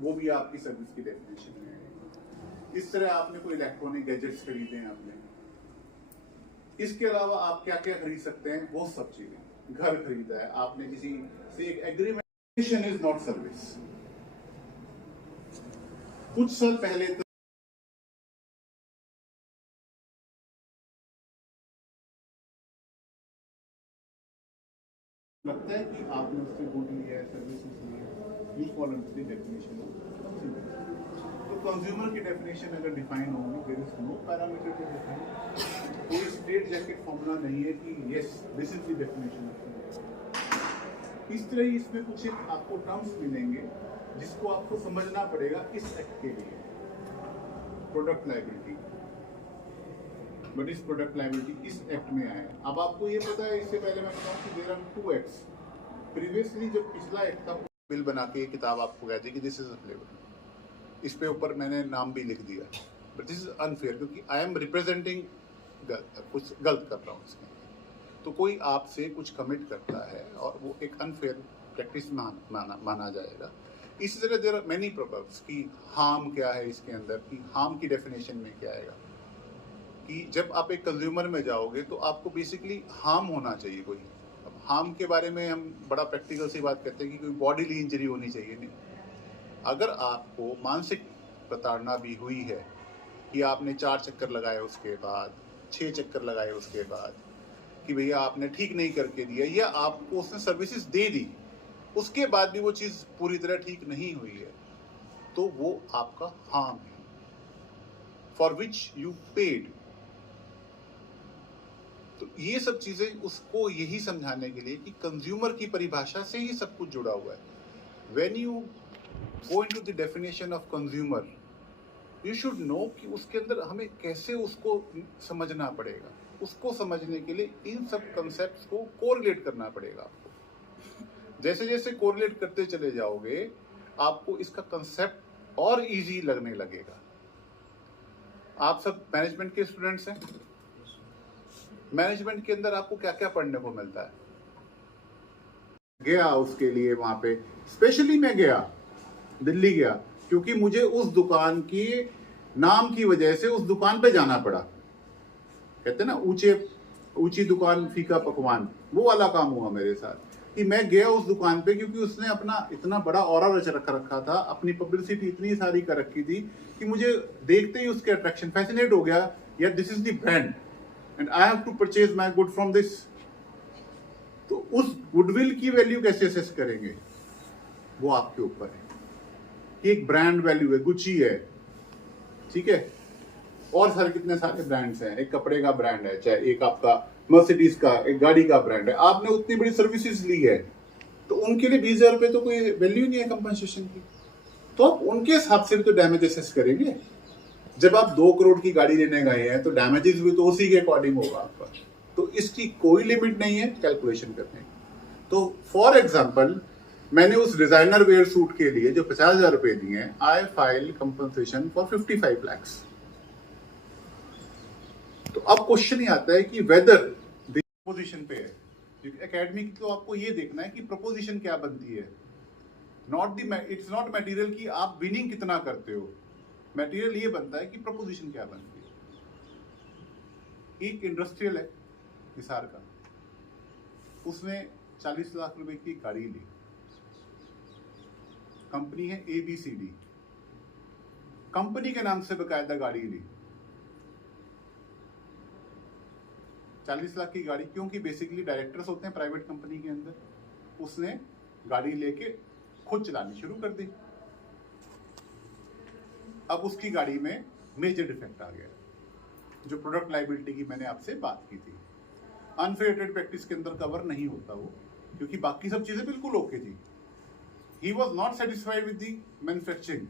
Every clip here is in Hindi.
वो भी आपकी सर्विस की डेफिनेशन में है। इस तरह आपने कोई इलेक्ट्रॉनिक गैजेट्स खरीदे हैं आपने, इसके अलावा आप क्या क्या खरीद सकते हैं, बहुत सब चीजें। घर खरीदा है आपने, किसी से एक एग्रीमेंट इज नॉट सर्विस। कुछ साल पहले तो लगता है कि आपने उससे गुड लिया है, सर्विसेज ली है, you follow the definition of. तो कंज्यूमर की डेफिनेशन अगर डिफाइन होगी, there is no parameter to define. कोई स्ट्रेट जैकेट फॉर्मूला नहीं है कि yes this is the definition of. इस तरह इसमें कुछ एक आपको टर्म्स मिलेंगे जिसको आपको समझना पड़ेगा इस एक्ट के लिए, प्रोडक्ट लायबिलिटी। बट इस प्रोडक्ट लायबिलिटी इस एक्ट में आया है। अब आपको ये पता है, इससे पहले मैं बताऊं कि देयर आर 2 एक्ट्स। प्रीवियसली जब पिछला एक्ट था, बिल बना के किताब आपको कहती कि दिस इज अ फ्लेवर, इस पे ऊपर मैंने नाम भी लिख दिया, बट दिस इज अनफेयर क्योंकि आई एम रिप्रेजेंटिंग कुछ गलत कर रहा हूँ इसमें। तो कोई आपसे कुछ कमिट करता है और वो एक अनफेयर प्रैक्टिस माना जाएगा। इसी तरह देयर आर मेनी प्रोवर्ब्स कि हार्म क्या है इसके अंदर, कि हार्म की डेफिनेशन में क्या आएगा, कि जब आप एक कंज्यूमर में जाओगे तो आपको बेसिकली हार्म होना चाहिए कोई। अब हार्म के बारे में हम बड़ा प्रैक्टिकल सी बात करते हैं कि कोई बॉडीली इंजरी होनी चाहिए, नहीं। अगर आपको मानसिक प्रताड़ना भी हुई है कि आपने 4 चक्कर लगाए उसके बाद, 6 चक्कर लगाए उसके बाद, कि भैया आपने ठीक नहीं करके दिया, या आपको उसने सर्विसेज दे दी उसके बाद भी वो चीज़ पूरी तरह ठीक नहीं हुई है, तो वो आपका हार्म है फॉर विच यू पेड। तो ये सब चीज़ें उसको यही समझाने के लिए कि कंज्यूमर की परिभाषा से ही सब कुछ जुड़ा हुआ है। When you go into the definition of consumer, you should know कि उसके अंदर हमें कैसे उसको समझना पड़ेगा। उसको समझने के लिए इन सब कंसेप्ट्स को कोरिलेट करना पड़ेगा आपको। जैसे जैसे कोरिलेट करते चले जाओगे आपको इसका कंसेप्ट और इजी लगने लगेगा। आप सब मैनेजमेंट के स्टूडेंट्स हैं, मैनेजमेंट के अंदर आपको क्या क्या पढ़ने को मिलता है। गया उसके लिए वहां पे, स्पेशली मैं गया, दिल्ली गया, क्योंकि मुझे उस दुकान की नाम की वजह से उस दुकान पे जाना पड़ा। कहते ना ऊंची दुकान फीका पकवान, वो वाला काम हुआ मेरे साथ कि मैं गया उस दुकान पे क्योंकि उसने अपना इतना बड़ा ऑरा रखा था, अपनी पब्लिसिटी इतनी सारी कर रखी थी कि मुझे देखते ही उसके अट्रैक्शन फैसिनेट हो गया, यार this is the brand and I have to purchase my good from this. तो उस गुडविल की वैल्यू कैसे असेस करेंगे, वो आपके ऊपर है। एक ब्रांड वैल्यू है, गुची है, ठीक है, और सारे कितने सारे ब्रांड्स हैं। एक कपड़े का ब्रांड है, चाहे एक आपका मर्सिडीज का, एक गाड़ी का ब्रांड है। आपने उतनी बड़ी सर्विसेज ली है तो उनके लिए 20,000 रुपए तो कोई वैल्यू नहीं है कंपनसेशन की, तो आप उनके हिसाब से भी तो डैमेज असेस करेंगे। जब आप 2 करोड़ की गाड़ी लेने गए हैं तो डैमेजेस भी तो उसी के अकॉर्डिंग होगा आपका। तो इसकी कोई लिमिट नहीं है कैलकुलेशन करने की। तो फॉर एग्जाम्पल मैंने उस डिजाइनर वेयर सूट के लिए जो 50,000 रुपए दिए, आई फाइल कंपनसेशन फॉर 55 lakhs। तो अब क्वेश्चन ही आता है कि वेदर प्रपोजिशन पे है, क्योंकि एकेडमी की तो आपको ये देखना है कि प्रपोजिशन क्या बनती है, not the it's not material कि आप विनिंग कितना करते हो। मटेरियल ये बनता है कि प्रपोजिशन क्या बनती है। एक इंडस्ट्रियल है हिसार का, उसने 40 लाख रुपए की गाड़ी ली, कंपनी है ABCD, कंपनी के नाम से बकायदा गाड़ी ली। 40 लाख की गाड़ी, क्योंकि बेसिकली डायरेक्टर्स होते हैं प्राइवेट कंपनी के अंदर। उसने गाड़ी लेके खुद चलानी शुरू कर दी। अब उसकी गाड़ी में मेजर डिफेक्ट आ गया, जो प्रोडक्ट लायबिलिटी की मैंने आपसे बात की थी। अनफेयर ट्रेड प्रैक्टिस के अंदर कवर नहीं होता वो, क्योंकि बाकी सब चीजें बिल्कुल ओके थी। He was not satisfied with the manufacturing.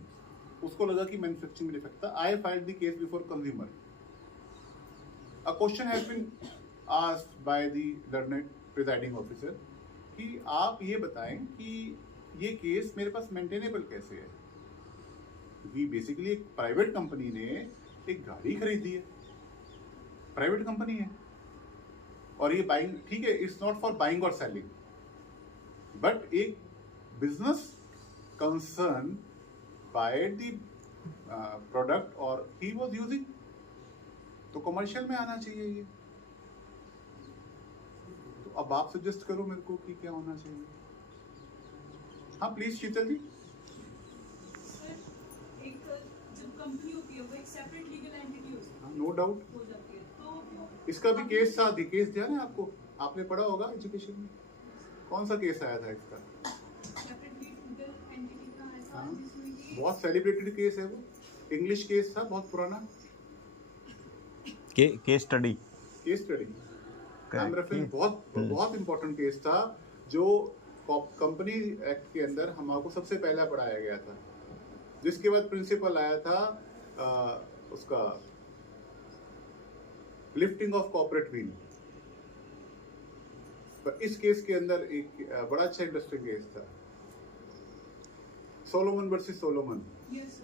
उसको लगा कि मैन्युफैक्चरिंग में डिफेक्ट था। I filed the case before consumer. A question has been asked by the learned presiding officer कि आप ये बताएं कि ये केस मेरे पास मेंटेनेबल कैसे है, क्योंकि बेसिकली एक प्राइवेट कंपनी ने एक गाड़ी खरीदी है, प्राइवेट कंपनी है, और ये बाइंग, ठीक है, इट्स नॉट फॉर बाइंग और सेलिंग, बट एक बिजनेस कंसर्न बायड द प्रोडक्ट और ही वाज यूजिंग, तो कमर्शियल में आना चाहिए ये। तो अब आप सजेस्ट करो मेरे को कि क्या होना चाहिए। हाँ प्लीज शीतल जी। एक जब कंपनी होती है वो एक सेपरेट लीगल एंटिटी होती है, नो डाउट हो जाती है, तो इसका भी केस था, केस दिया ना आपको, आपने पढ़ा होगा एजुकेशन में, कौन सा केस आया था इसका? सेपरेट लीगल एंटिटी का ऐसा हाँ, जिसमें कि बहुत सेलिब्रेटेड केस है वो, इंग्लिश केस था, बहुत पुराना case study. I am referring, बहुत इंपॉर्टेंट केस था जो कंपनी एक्ट के अंदर हमको सबसे पहला पढ़ाया गया था, जिसके बाद प्रिंसिपल आया था उसका लिफ्टिंग ऑफ कॉर्पोरेट व्हील। पर इस केस के अंदर एक बड़ा अच्छा इंटरेस्टिंग केस था, सोलोमन वर्सेस सोलोमन। यस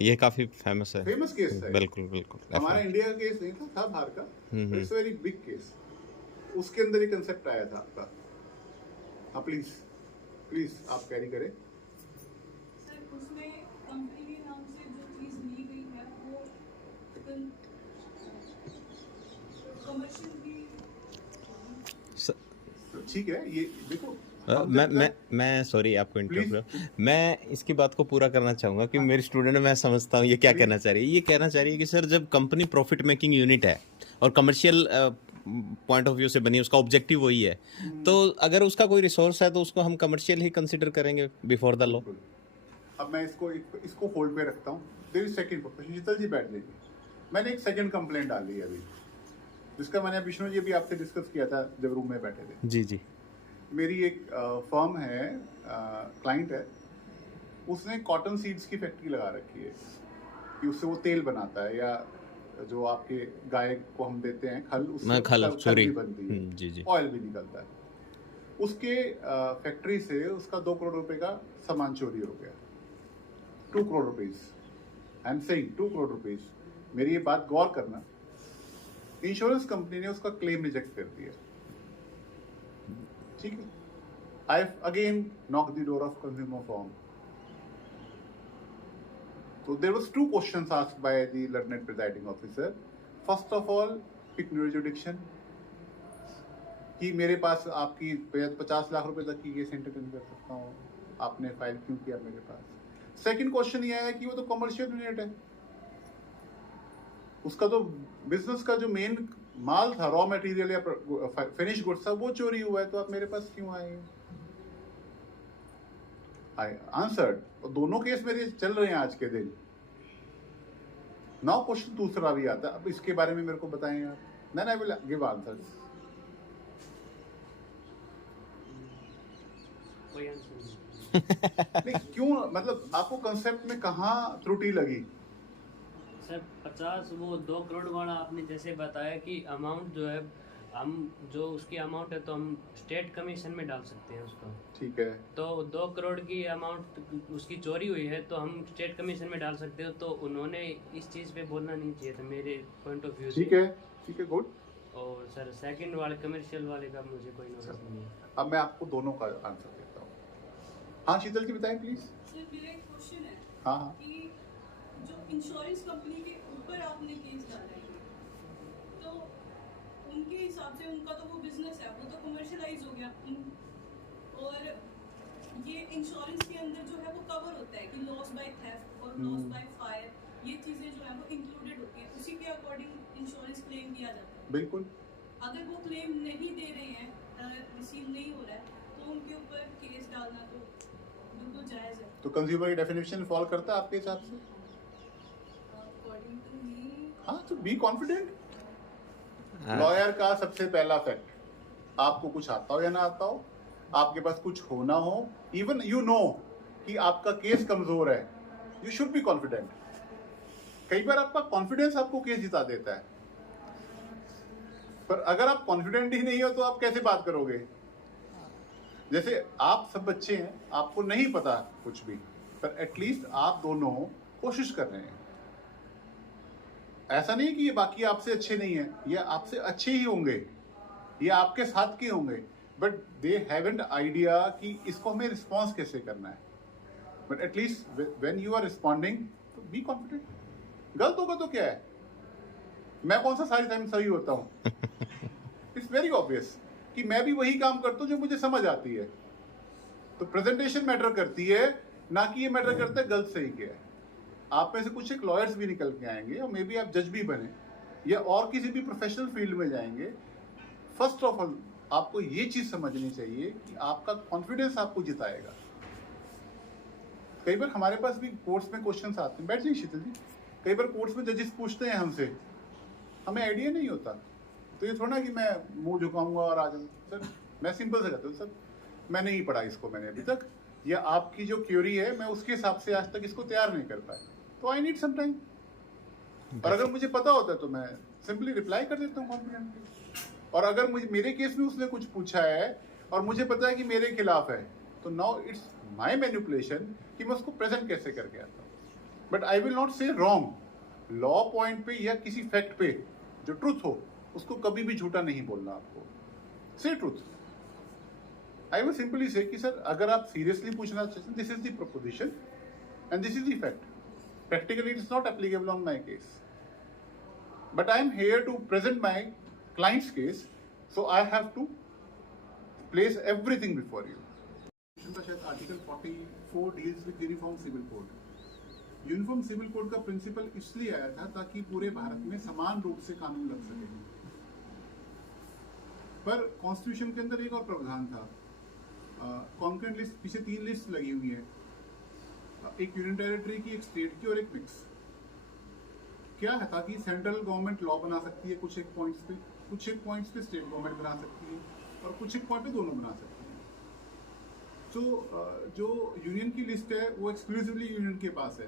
ये काफी फेमस है, फेमस केस है, बिल्कुल बिल्कुल। हमारा इंडिया का केस नहीं था बाहर का, इट्स वेरी बिग केस, उसके अंदर ये कंसेप्ट आया था आपका। हाँ प्लीज आप कैरी करें। सर, उसमें कंपनी के नाम से जो चीज ली गई है वो कमर्शियल भी ठीक है, ये देखो मैं सॉरी आपको इंटरप्ट, मैं इसकी बात को पूरा करना चाहूंगा कि मेरी स्टूडेंट, मैं समझता हूँ ये क्या कहना चाह रही है। ये कहना चाह रही है कि सर जब कंपनी प्रॉफिट मेकिंग यूनिट है और कमर्शियल पॉइंट ऑफ व्यू से बनी, उसका ऑब्जेक्टिव वही है, तो अगर उसका कोई रिसोर्स है तो उसको हम कमर्शियल ही कंसिडर करेंगे बिफोर द लॉ। अब मैं इसको होल्ड पे रखता हूँ। देयर इज सेकंड प्रोपोजल, शीतल जी बैठ जाइए। मैंने एक सेकंड कंप्लेंट डाली है अभी, जिसका मैंने विष्णु जी अभी आपसे डिस्कस किया था जब रूम में बैठे थे। जी जी। मेरी एक फर्म है, क्लाइंट है, उसने कॉटन सीड्स की फैक्ट्री लगा रखी है कि उससे वो तेल बनाता है, या जो आपके गाय को हम देते हैं खल, उससे खल भी बनती है, जी जी, ऑयल भी निकलता है। उसके फैक्ट्री से उसका 2 करोड़ रुपए का सामान चोरी हो गया, 2 crore rupees. I am saying 2 crore rupees. मेरी ये बात गौर करना, इंश्योरेंस कंपनी ने उसका क्लेम रिजेक्ट कर दिया, ठीक है। I again knock the door of consumer form. So there was 2 questions asked by the learned presiding officer. First of all, pecuniary jurisdiction, कि मेरे पास आपकी 50 लाख रुपए तक की केस एंटरटेन कर सकता हूँ, आपने फाइल क्यों किया मेरे पास। सेकंड क्वेश्चन ये है कि वो तो कमर्शियल यूनिट है, उसका तो बिजनेस का जो मेन माल था, रॉ मटेरियल या फिनिश गुड्स था, वो चोरी हुआ है, तो आप मेरे पास क्यों आए। आई आंसर्ड, और दोनों केस मेरे चल रहे हैं आज के दिन। नाउ क्वेश्चन दूसरा भी आता है, अब इसके बारे में मेरे को बताएं आप, then I will give answers. नहीं क्यों, मतलब आपको कंसेप्ट में कहाँ त्रुटि लगी? सर 50 वो 2 करोड़ वाला आपने जैसे बताया कि अमाउंट जो है, हम जो उसकी अमाउंट है तो हम स्टेट कमीशन में डाल सकते हैं उसको, ठीक है। तो 2 करोड़ की अमाउंट उसकी चोरी हुई है तो हम स्टेट कमीशन में डाल सकते हो, तो उन्होंने इस चीज़ पे बोलना नहीं चाहिए था मेरे पॉइंट ऑफ व्यू से। ठीक है गुड। और सर सेकंड वाले कमर्शियल वाले का मुझे कोई नॉलेज नहीं है। अब मैं आपको दोनों का आंसर देता हूँ। हाँ शीतल जी बताएं प्लीज। सर मेरा एक क्वेश्चन है, हाँ कि जो इंश्योरेंस कंपनी के ऊपर आपने केस डाला है, तो उनके हिसाब से उनका तो वो बिजनेस है, वो तो कमर्शियलाइज हो गया, और ये इंश्योरेंस के अंदर जो है वो कवर होता है कि लॉस बाय थेफ्ट और लॉस बाय फायर, ये चीजें जो है वो इंक्लूडेड होती है, उसी के अकॉर्डिंग इंश्योरेंस क्लेम किया जाता है। बिल्कुल। अगर वो क्लेम नहीं दे रहे हैं, रिसीव नहीं हो रहा है, तो उनके ऊपर केस डालना तो बिल्कुल जायज है। तो कंज्यूमर की डेफिनेशन फॉलो करता है आपके हिसाब से? अकॉर्डिंग टू मी, हाँ, तो बी कॉन्फिडेंट। लॉयर का सबसे पहला फैक्ट, आपको कुछ आता हो या ना आता हो, आपके पास कुछ होना हो, इवन यू नो कि आपका केस कमजोर है, यू शुड बी कॉन्फिडेंट। कई बार आपका कॉन्फिडेंस आपको केस जिता देता है, पर अगर आप कॉन्फिडेंट ही नहीं हो तो आप कैसे बात करोगे? जैसे आप सब बच्चे हैं, आपको नहीं पता कुछ भी, पर एटलीस्ट आप दोनों कोशिश कर रहे हैं। ऐसा नहीं कि ये बाकी आपसे अच्छे नहीं है, ये आपसे अच्छे ही होंगे, ये आपके साथ के होंगे, बट दे हैवंट आइडिया कि इसको हमें रिस्पॉन्स कैसे करना है। But at least when you are responding तो बी कॉन्फिडेंट. गलत होगा तो क्या है, मैं कौन सा सारी टाइम सही होता हूँ. इट्स वेरी ऑब्वियस कि मैं भी वही काम करता हूँ जो मुझे समझ आती है. तो प्रेजेंटेशन मैटर करती है, ना कि ये मैटर करता है गलत सही क्या है. आप में से कुछ एक लॉयर्स भी निकल के आएंगे और मे बी आप जज भी बने या और किसी भी प्रोफेशनल फील्ड में जाएंगे. फर्स्ट ऑफ ऑल आपको ये चीज समझनी चाहिए कि आपका कॉन्फिडेंस आपको जिताएगा. कई बार हमारे पास भी कोर्ट्स में क्वेश्चंस आते हैं, बैठ जाइए शीतल जी. कई बार कोर्ट्स में जजेस पूछते हैं हमसे, हमें आइडिया नहीं होता. तो ये थोड़ा कि मैं मुंह झुकाऊंगा और आ जाऊँ. सर मैं सिंपल से कहता हूँ, सर मैं नहीं पढ़ा इसको मैंने अभी तक, या आपकी जो क्यूरी है मैं उसके हिसाब से आज तक इसको तैयार नहीं कर पाया, तो आई नीड सम टाइम. और अगर मुझे पता होता है तो मैं सिंपली रिप्लाई कर देता हूँ कॉन्फिडेंटली. और अगर मुझे मेरे केस में उसने कुछ पूछा है और मुझे पता है कि मेरे खिलाफ है, तो नाउ इट्स माई मैनिपुलेशन कि मैं उसको प्रेजेंट कैसे करके आता हूँ. बट आई विल नॉट से रॉन्ग. लॉ पॉइंट पे या किसी फैक्ट पे जो ट्रुथ हो उसको कभी भी झूठा नहीं बोलना. आपको से ट्रुथ. आई विल सिंपली से कि सर अगर आप सीरियसली पूछना चाहते हैं, this is the proposition and this is the fact. Practically, it is not applicable on my case. But I am here to present my client's case, so I have to place everything before you. शायद article 44 deals with uniform civil code. Uniform civil code का प्रिंसिपल इसलिए आया था ताकि पूरे भारत में समान रूप से कानून लग सके. पर कॉन्स्टिट्यूशन के अंदर एक और प्रावधान था. कॉन्करेंट लिस्ट, पीछे 3 लिस्ट लगी हुई है, एक यूनियन टेरिटरी की, एक स्टेट की और एक मिक्स. क्या है, ताकि सेंट्रल गवर्नमेंट लॉ बना सकती है कुछ एक पॉइंट्स पे, कुछ एक पॉइंट्स पे स्टेट गवर्नमेंट बना सकती है और कुछ एक पॉइंट पे दोनों बना सकती है. तो जो यूनियन की लिस्ट है वो एक्सक्लूसिवली यूनियन के पास है,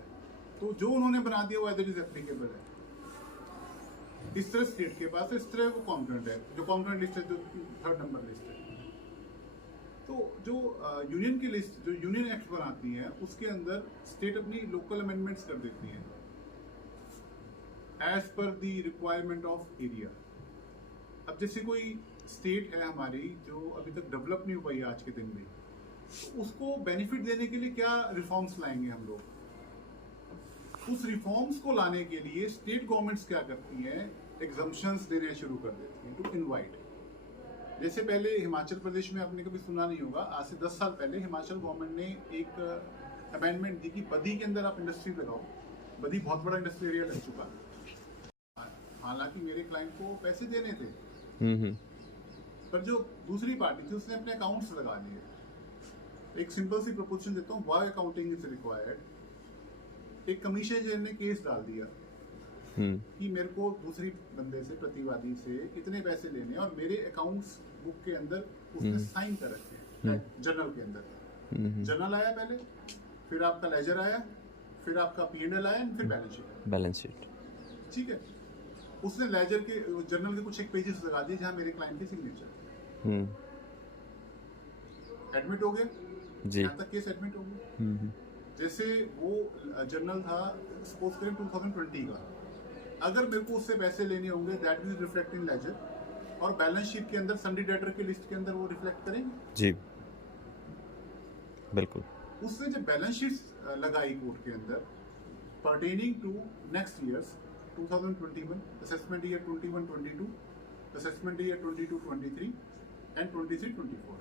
तो जो उन्होंने बना दिया वो इज एप्लीकेबल है. इस तरह स्टेट के पास है, इस तरह वो कॉन्करेंट है. जो कॉन्करेंट लिस्ट है, जो 3rd नंबर लिस्ट है. तो जो यूनियन की लिस्ट, जो यूनियन एक्ट बनाती है, उसके अंदर स्टेट अपनी लोकल अमेंडमेंट्स कर देती है as per the requirement of area. अब जैसे कोई स्टेट है हमारी जो अभी तक डेवलप नहीं हो पाई आज के दिन में, तो उसको बेनिफिट देने के लिए क्या रिफॉर्म्स लाएंगे हम लोग. उस रिफॉर्म्स को लाने के लिए स्टेट गवर्नमेंट्स क्या करती हैं, एग्जम्पशंस देने शुरू कर देती हैं टू इनवाइट. जैसे पहले हिमाचल प्रदेश में आपने कभी सुना नहीं होगा, आज से 10 साल पहले हिमाचल गवर्नमेंट ने एक अमेंडमेंट दी कि बद्दी के अंदर आप इंडस्ट्री लगाओ. बद्दी बहुत बड़ा इंडस्ट्री एरिया लग चुका. हालांकि मेरे क्लाइंट को पैसे देने थे, पर जो दूसरी पार्टी थी उसने अपने अकाउंट्स लगा लिए. एक सिंपल सी प्रपोजिशन देता हूँ, व्हाई अकाउंटिंग इज रिक्वायर्ड. एक कमीशन जज ने केस डाल दिया कि मेरे को दूसरी बंदे से, प्रतिवादी से इतने पैसे लेने और मेरे अकाउंट्स बुक के अंदर उसने साइन कर रखे हैं जर्नल के अंदर. जर्नल आया पहले, फिर आपका लेजर आया, फिर आपका P&L आया, फिर बैलेंस शीट. ठीक है. उसने लेजर के, जर्नल के कुछ एक पेजेस लगा दिए जहां मेरे क्लाइंट की सिग्नेचर. एडमिट हो गया जी, यहाँ तक केस एडमिट हो गया. जैसे वो जर्नल था सपोज करें 2020 का, अगर मेरे को उससे पैसे लेने होंगे that will reflect in ledger, और बैलेंस शीट के अंदर सन्डी डेटर की लिस्ट के अंदर वो रिफ्लेक्ट करेंगे जी. बिल्कुल. उसने जब बैलेंस शीट लगाई कोर्ट के अंदर pertaining to next years 2021, assessment year 21-22, assessment year 22-23 and 23-24,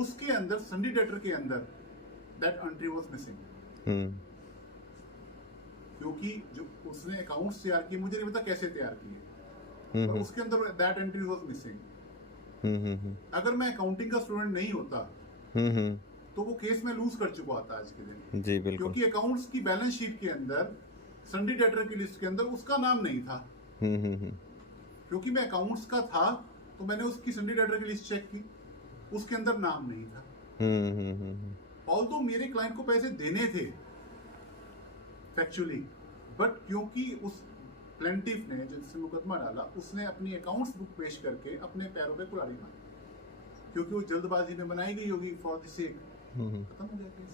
उसके अंदर सन्डी डेटर के अंदर दैट एंट्री वाज मिसिंग. क्योंकि जो उसने अकाउंट्स तैयार किए, मुझे नहीं पता कैसे तैयार किए, और उसके अंदर दैट एंट्री वाज मिसिंग. अगर मैं अकाउंटिंग का स्टूडेंट नहीं होता तो वो केस में लूज कर चुका होता आज के दिन जी. बिल्कुल. क्योंकि अकाउंट्स की बैलेंस शीट के अंदर सन्डी डेटर की लिस्ट के अंदर उसका नाम नहीं था. क्योंकि मैं अकाउंट्स का था तो मैंने उसकी सन्डी डेटर की लिस्ट चेक की, उसके अंदर नाम नहीं था. ऑल्दो मेरे क्लाइंट को पैसे देने थे फैक्चुअली, बट क्योंकि उस प्लेंटिफ ने जिससे मुकदमा डाला उसने अपनी अकाउंट्स बुक पेश करके अपने पैरों पे कुल्हाड़ी मारी, क्योंकि वो जल्दबाजी में बनाई गई होगी फॉर द सेक, खत्म हो गया केस.